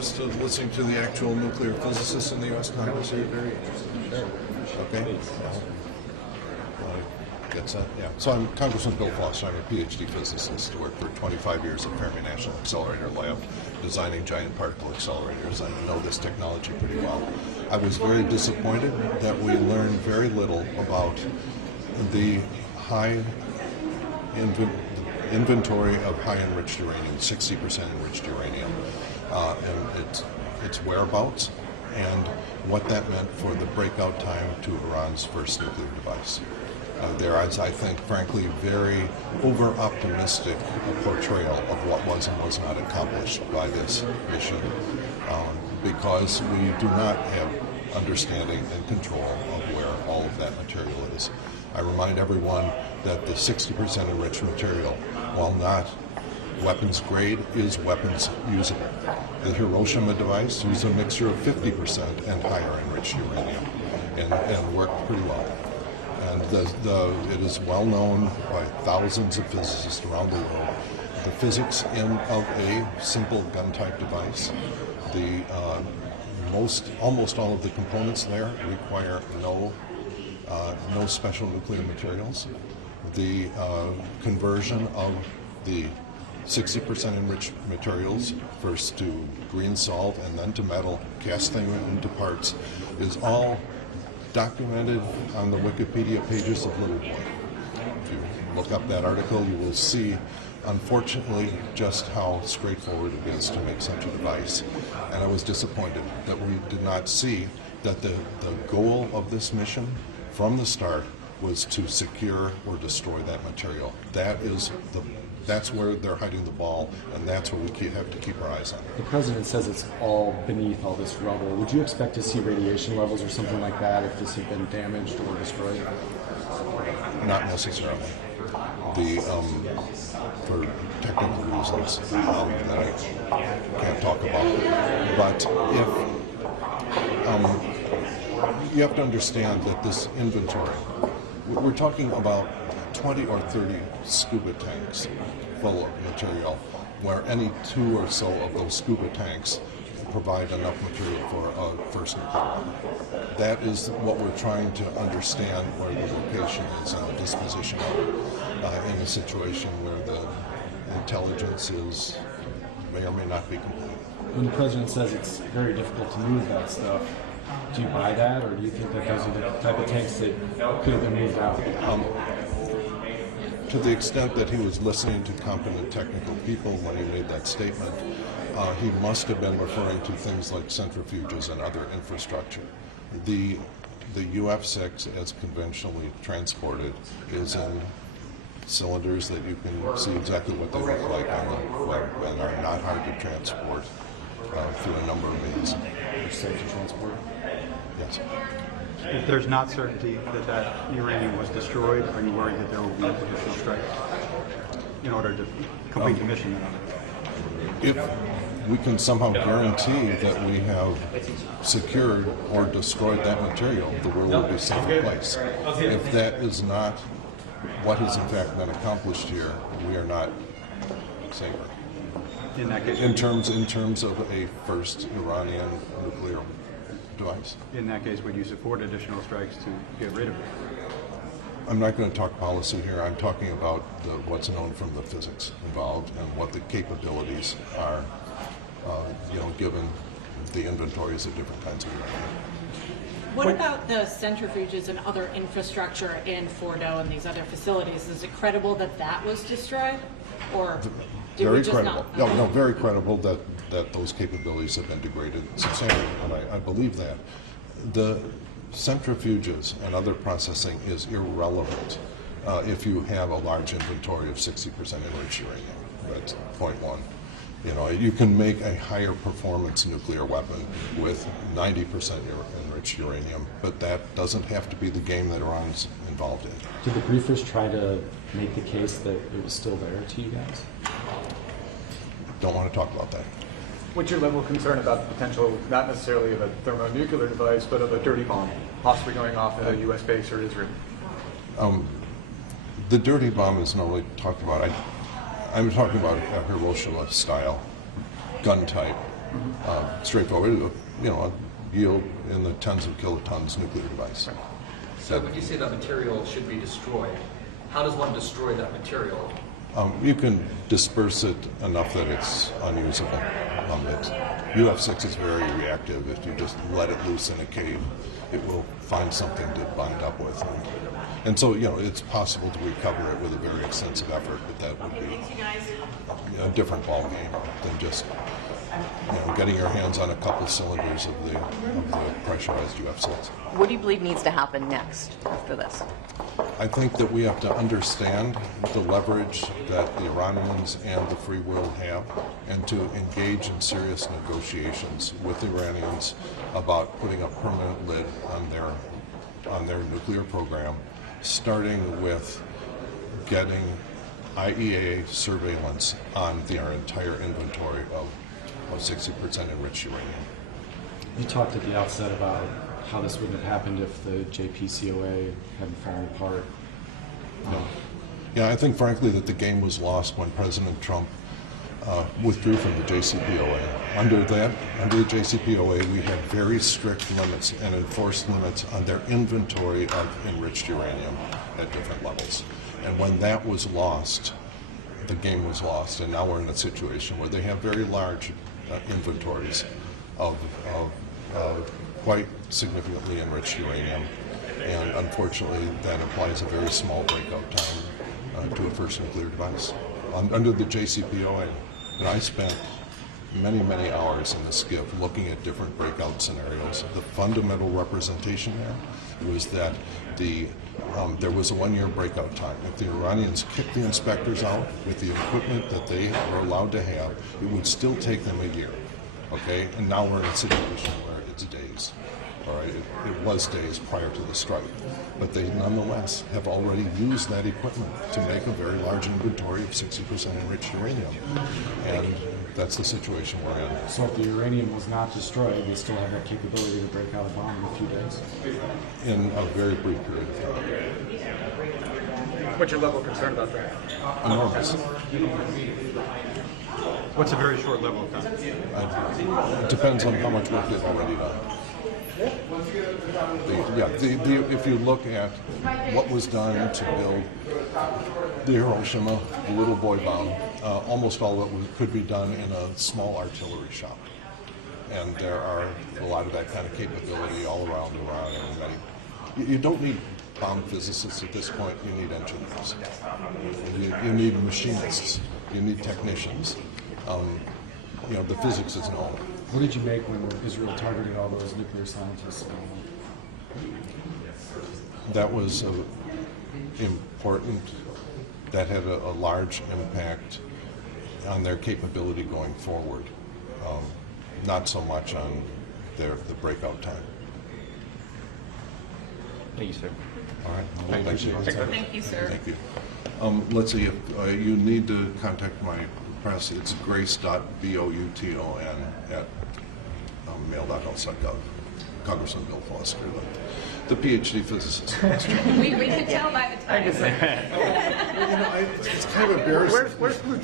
interest of listening to the actual nuclear physicists in the U.S. Congress? Are you very interested? Okay. Gets that? Yeah. So I'm Congressman Bill Foster. I'm a PhD physicist. I worked for 25 years at Fermi National Accelerator Lab, designing giant particle accelerators. I know this technology pretty well. I was very disappointed that we learned very little about the high inventory of high enriched uranium, 60% enriched uranium, and its whereabouts, and what that meant for the breakout time to Iran's first nuclear device. There is, I think, frankly, very over-optimistic portrayal of what was and was not accomplished by this mission, because we do not have understanding and control of where all of that material is. I remind everyone that the 60% enriched material, while not weapons grade, is weapons usable. The Hiroshima device used a mixture of 50% and higher enriched uranium, and worked pretty well. And it is well known by thousands of physicists around the world. The physics of a simple gun-type device, almost all of the components there require no special nuclear materials. The conversion of the 60% enriched materials, first to green salt and then to metal, casting it into parts, is all documented on the Wikipedia pages of Little Boy. If you look up that article, you will see, unfortunately, just how straightforward it is to make such a device. And I was disappointed that we did not see that the goal of this mission from the start was to secure or destroy that material. That's where they're hiding the ball, and that's where we have to keep our eyes on. The president says it's all beneath all this rubble. Would you expect to see radiation levels or something like that if this had been damaged or destroyed? Not necessarily. For technical reasons that I can't talk about. But if you have to understand that this inventory, we're talking about 20 or 30 scuba tanks full of material, where any 2 or so of those scuba tanks provide enough material for a first nuclear weapon. That is what we're trying to understand, where the location is and the disposition of it in a situation where the intelligence may or may not be complete. When the president says it's very difficult to move that stuff, do you buy that, or do you think that those are the type of tanks that could have been moved out? To the extent that he was listening to competent technical people when he made that statement, he must have been referring to things like centrifuges and other infrastructure. The UF-6, as conventionally transported, is in cylinders that you can see exactly what they look like on the web and are not hard to transport through a number of means. They're safe to transport? Yes. If there's not certainty that uranium was destroyed, are you worried that there will be additional strikes in order to complete the mission? If we can somehow guarantee that we have secured or destroyed that material, the world will be a safer place. If that is not what has in fact been accomplished here, we are not safer. In that case, in terms of a first Iranian nuclear device. In that case, would you support additional strikes to get rid of it? I'm not going to talk policy here. I'm talking about what's known from the physics involved and what the capabilities are, given the inventories of different kinds of uranium. What about the centrifuges and other infrastructure in Fordo and these other facilities? Is it credible that that was destroyed, or did very we just credible. not? No, very credible that those capabilities have been degraded substantially, and I believe that. The centrifuges and other processing is irrelevant if you have a large inventory of 60% enriched uranium. That's point one. You can make a higher performance nuclear weapon with 90% enriched uranium, but that doesn't have to be the game that Iran's involved in. Did the briefers try to make the case that it was still there to you guys? Don't want to talk about that. What's your level of concern about the potential, not necessarily of a thermonuclear device, but of a dirty bomb possibly going off in a U.S. base or Israel? The dirty bomb is normally talked about. I'm talking about a Hiroshima-style gun type straightforward, a yield in the tens of kilotons nuclear device. So when you say that material should be destroyed, how does one destroy that material? You can disperse it enough that it's unusable. UF6 is very reactive. If you just let it loose in a cave, it will find something to bind up with. And so, it's possible to recover it with a very extensive effort, but that would be a different ballgame than just getting your hands on a couple cylinders of the pressurized UF6. What do you believe needs to happen next after this? I think that we have to understand the leverage that the Iranians and the free world have, and to engage in serious negotiations with the Iranians about putting a permanent lid on their nuclear program, starting with getting IEA surveillance on their entire inventory of 60% enriched uranium. You talked at the outset about how this wouldn't have happened if the JPCOA hadn't fallen apart. Yeah, I think frankly that the game was lost when President Trump withdrew from the JCPOA. Under the JCPOA, we had very strict limits and enforced limits on their inventory of enriched uranium at different levels. And when that was lost, the game was lost, and now we're in a situation where they have very large inventories of quite significantly enriched uranium, and unfortunately that implies a very small breakout time to a first nuclear device. Under the JCPOA, and I spent many hours in the SCIF looking at different breakout scenarios. The fundamental representation there was that there was a 1-year breakout time. If the Iranians kicked the inspectors out with the equipment that they were allowed to have, it would still take them a year. Okay, and now we're in a situation where it's days. All right, it was days prior to the strike, but they nonetheless have already used that equipment to make a very large inventory of 60% enriched uranium, and that's the situation we're in. So if the uranium was not destroyed, they still have that capability to break out a bomb in a few days? In a very brief period of time. What's your level of concern about that? Enormous. What's a very short level of time? It depends on how much work they've already done. If you look at what was done to build the Hiroshima, the little boy bomb, almost all of it could be done in a small artillery shop. And there are a lot of that kind of capability all around Iran. And you don't need bomb physicists at this point, you need engineers. You need machinists, you need technicians. The physics is known. What did you make when Israel targeted all those nuclear scientists? That was important. That had a large impact on their capability going forward. Not so much on the breakout time. Thank you, sir. All right. Well, thank you. Thank you, sir. Thank you. Let's see, if you need to contact my press, it's grace.bouton@mail.house.gov. Congressman Bill Foster, the PhD physicist. We could tell by the time. It's kind of embarrassing. Where's Lieutenant?